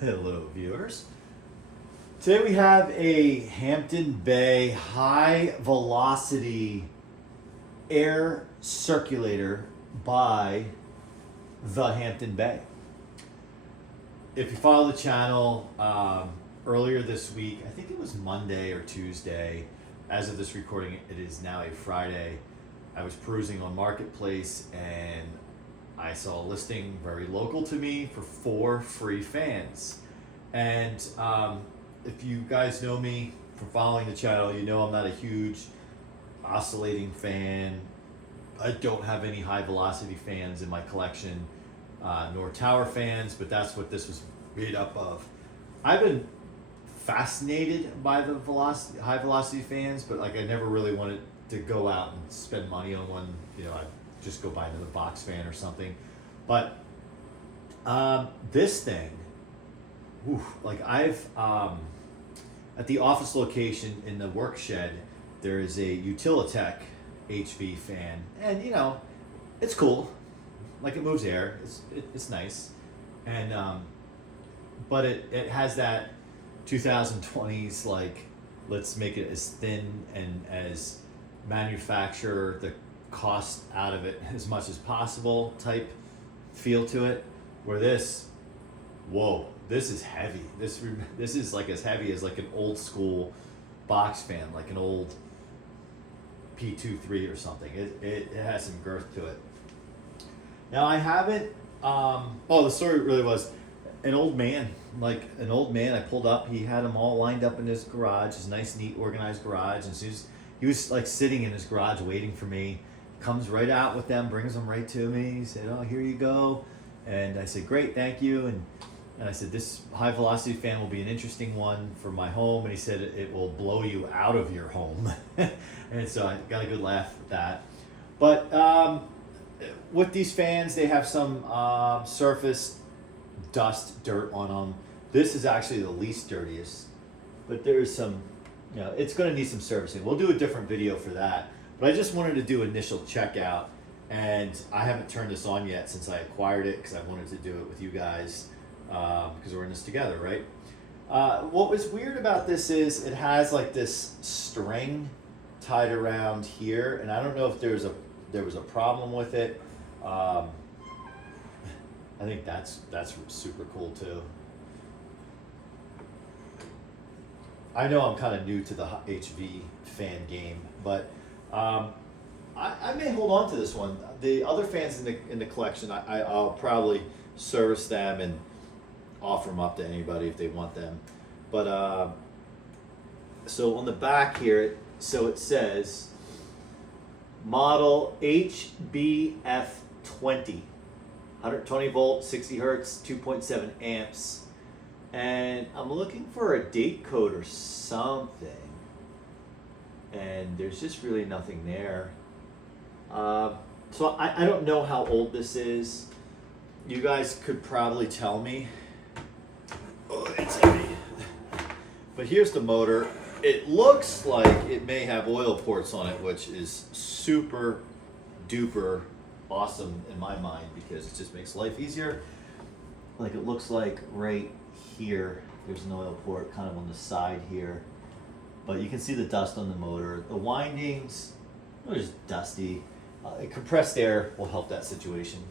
Hello viewers. Today we have a Hampton Bay high velocity air circulator by the Hampton Bay. If you follow the channel, earlier this week, I think it was Monday or Tuesday, as of this recording it is now a Friday, I was perusing on Marketplace and I saw a listing very local to me for 4 free fans. And if you guys know me from following the channel, you know I'm not a huge oscillating fan. I don't have any high velocity fans in my collection, nor tower fans, but that's what this was made up of. I've been fascinated by the high velocity fans, but like I never really wanted to go out and spend money on one. You know, I just go buy another box fan or something. But this thing, like I've at the office location in the work shed, there is a Utilitech HV fan, and you know, it's cool. Like it moves air. It's nice, and but it has that 2020s like, let's make it as thin and as manufacture the cost out of it as much as possible type feel to it. Where this, whoa, this is heavy. This is like as heavy as like an old school box fan, like an old P23 or something. It has some girth to it. Now I haven't. The story really was an old man. Like an old man, I pulled up. He had them all lined up in his garage, his nice, neat, organized garage, and he was like sitting in his garage waiting for me. Comes right out with them, brings them right to me. He said, "Oh, here you go." And I said, "Great, thank you." And I said, "This high velocity fan will be an interesting one for my home." And he said, "It will blow you out of your home." And so I got a good laugh at that. But with these fans, they have some surface dust, dirt on them. This is actually the least dirtiest, but there's some, you know, it's going to need some servicing. We'll do a different video for that. But I just wanted to do initial checkout, and I haven't turned this on yet since I acquired it because I wanted to do it with you guys because we're in this together, right? What was weird about this is it has like this string tied around here, and I don't know if there was a problem with it. I think that's super cool too. I know I'm kind of new to the HV fan game, but I may hold on to this one. The other fans in the collection, I'll probably service them and offer them up to anybody if they want them. But so on the back here, so it says model HBF20, 120 volt, 60 hertz, 2.7 amps, and I'm looking for a date code or something. And there's just really nothing there. So I don't know how old this is. You guys could probably tell me. Oh, it's heavy. But here's the motor. It looks like it may have oil ports on it, which is super duper awesome in my mind because it just makes life easier. Like it looks like right here, there's an oil port kind of on the side here. But you can see the dust on the motor. The windings are just dusty. Compressed air will help that situation.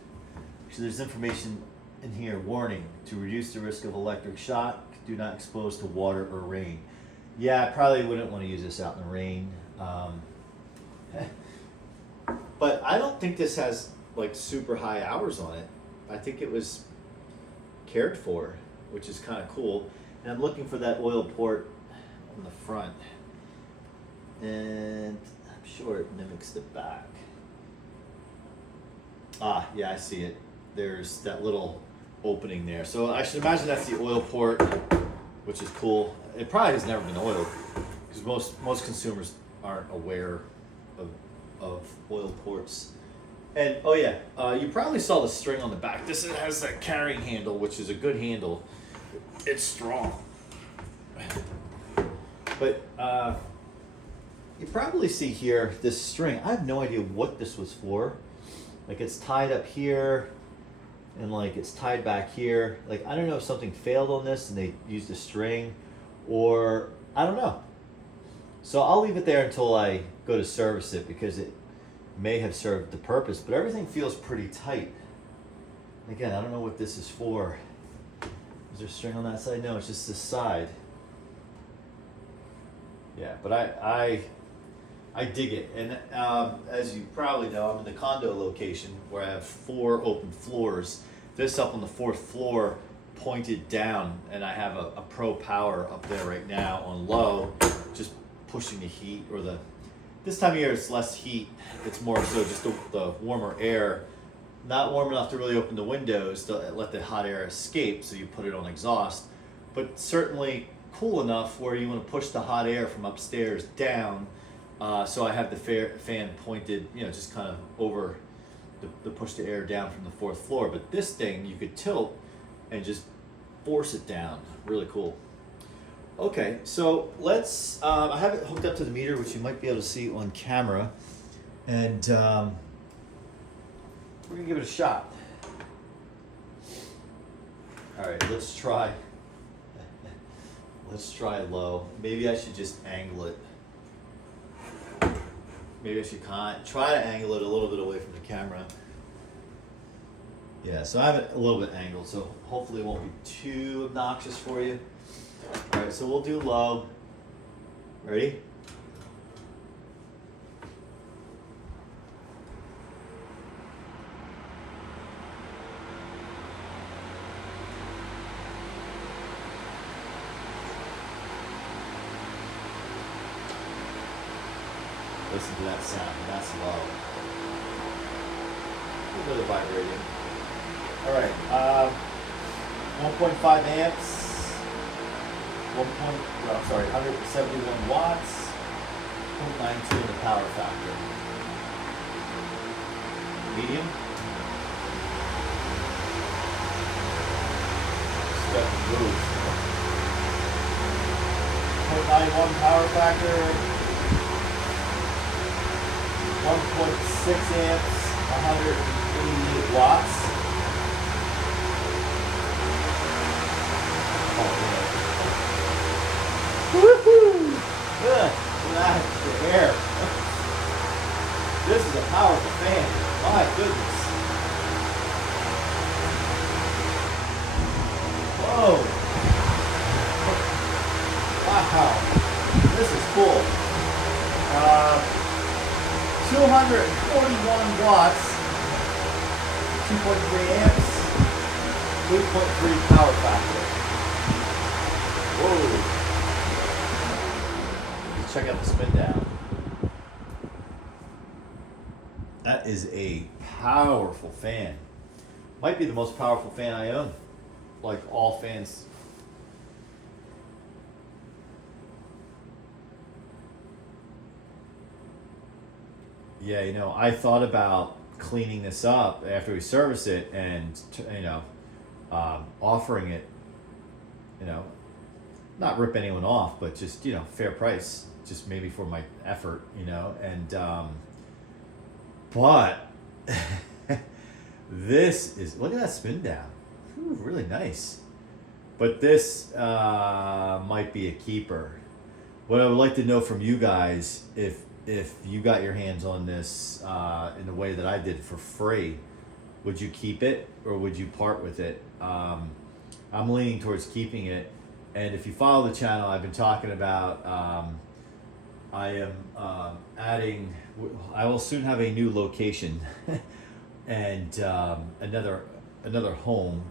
So there's information in here. Warning, to reduce the risk of electric shock, do not expose to water or rain. Yeah, I probably wouldn't want to use this out in the rain. But I don't think this has like super high hours on it. I think it was cared for, which is kind of cool. And I'm looking for that oil port on the front, and I'm sure it mimics the back. Yeah, I see it. There's that little opening there. So I should imagine that's the oil port, which is cool. It probably has never been oiled because most consumers aren't aware of oil ports. And oh yeah, you probably saw the string on the back. This has that carrying handle, which is a good handle. It's strong. But you probably see here this string. I have no idea what this was for. Like it's tied up here, and like it's tied back here. Like I don't know if something failed on this and they used a string, or I don't know. So I'll leave it there until I go to service it because it may have served the purpose, but everything feels pretty tight. Again, I don't know what this is for. Is there string on that side? No, it's just this side. Yeah, but I dig it. And as you probably know, I'm in the condo location where I have 4 open floors. This up on the 4th floor pointed down, and I have a Pro Power up there right now on low, just pushing the heat, or this time of year it's less heat, it's more so just the warmer air, not warm enough to really open the windows to let the hot air escape, so you put it on exhaust, but certainly cool enough where you want to push the hot air from upstairs down, so I have the fan pointed, just kind of over to push the air down from the 4th floor. But this thing you could tilt and just force it down. Really cool. Okay, so let's, I have it hooked up to the meter, which you might be able to see on camera, and we're gonna give it a shot. All right, let's try low. Maybe I should just angle it. Maybe I should try to angle it a little bit away from the camera. Yeah, so I have it a little bit angled, so hopefully it won't be too obnoxious for you. All right, so we'll do low. Ready? Listen to that sound, that's low. A little bit of vibrating. All right, 1.5 amps. 171 watts, 0.92 in the power factor. Medium. Step and move. 0.91 power factor, 1.6 amps, 188 watts. Woohoo! Good. The air. This is a powerful fan. My goodness. Whoa. Wow. This is cool. 241 watts, 2.3 amps, 8.3 power factor. Whoa. Check out the spin down. That is a powerful fan. Might be the most powerful fan I own. Like all fans. Yeah, I thought about cleaning this up after we service it and, offering it, not rip anyone off, but just, fair price. Just maybe for my effort, and but this is, look at that spin down. Ooh, really nice. But this might be a keeper. What I would like to know from you guys, if you got your hands on this in the way that I did for free, would you keep it or would you part with it? I'm leaning towards keeping it. And if you follow the channel, I've been talking about I am adding, I will soon have a new location and another home,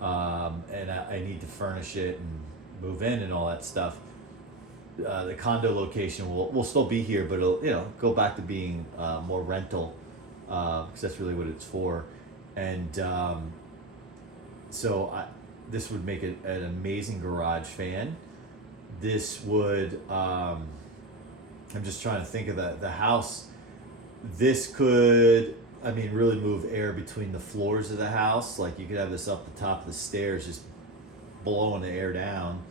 and I need to furnish it and move in and all that stuff. The condo location will still be here, but it'll go back to being more rental, because that's really what it's for. And so this would make it an amazing garage fan. This would, I'm just trying to think of the house. This could, really move air between the floors of the house. Like you could have this up the top of the stairs, just blowing the air down,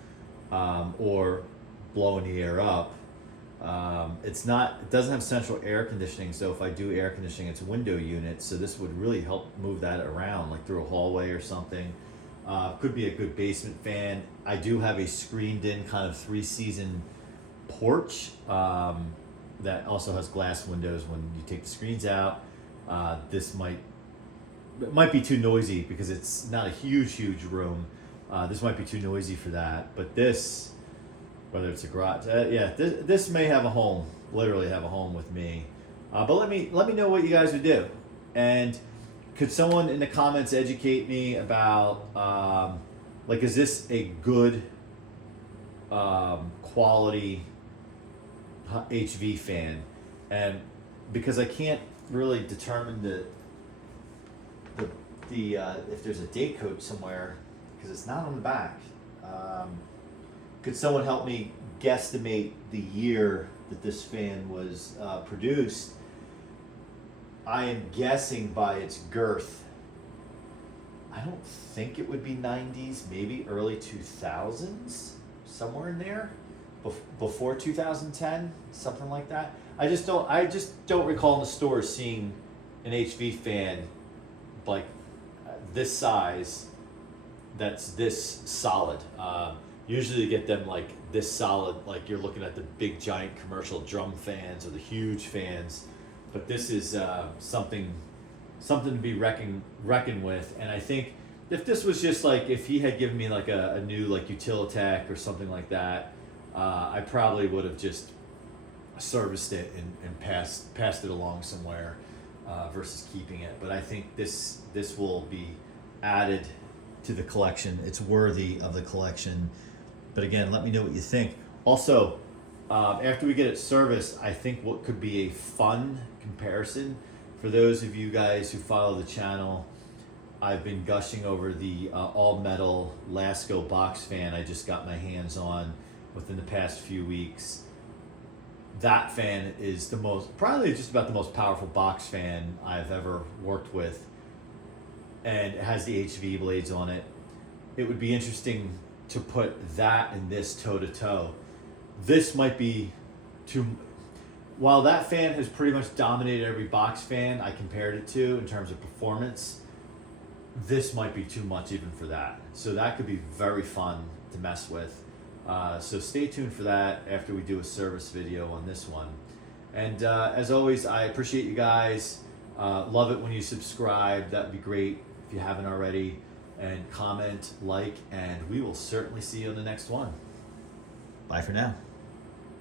or blowing the air up. It's not, it doesn't have central air conditioning, so if I do air conditioning, it's a window unit, so this would really help move that around, like through a hallway or something. Could be a good basement fan. I do have a screened in kind of 3-season porch that also has glass windows when you take the screens out. This might be too noisy because it's not a huge room. This might be too noisy for that, but this, whether it's a garage, yeah, this may have a home, literally have a home with me. But let me know what you guys would do, and could someone in the comments educate me about like, is this a good quality HV fan? And because I can't really determine the if there's a date code somewhere, because it's not on the back. Could someone help me guesstimate the year that this fan was produced? I am guessing by its girth. I don't think it would be 90s, maybe early 2000s, somewhere in there, before 2010, something like that. I just don't recall in the store seeing an HV fan like this size that's this solid. Usually you get them like this solid, like you're looking at the big giant commercial drum fans or the huge fans, but this is something to be reckoned with. And I think if this was just like, if he had given me like a new like Utilitech or something like that, I probably would have just serviced it and passed it along somewhere versus keeping it. But I think this will be added to the collection. It's worthy of the collection. But again, let me know what you think. Also, after we get it serviced, I think what could be a fun comparison for those of you guys who follow the channel, I've been gushing over the all metal Lasco box fan I just got my hands on within the past few weeks. That fan is probably just about the most powerful box fan I've ever worked with, and it has the HV blades on it. It would be interesting to put that and this toe to toe. This might be too, while that fan has pretty much dominated every box fan I compared it to in terms of performance, this might be too much even for that. So that could be very fun to mess with. So stay tuned for that after we do a service video on this one. And as always, I appreciate you guys. Love it when you subscribe. That'd be great if you haven't already. And comment, like, and we will certainly see you on the next one. Bye for now.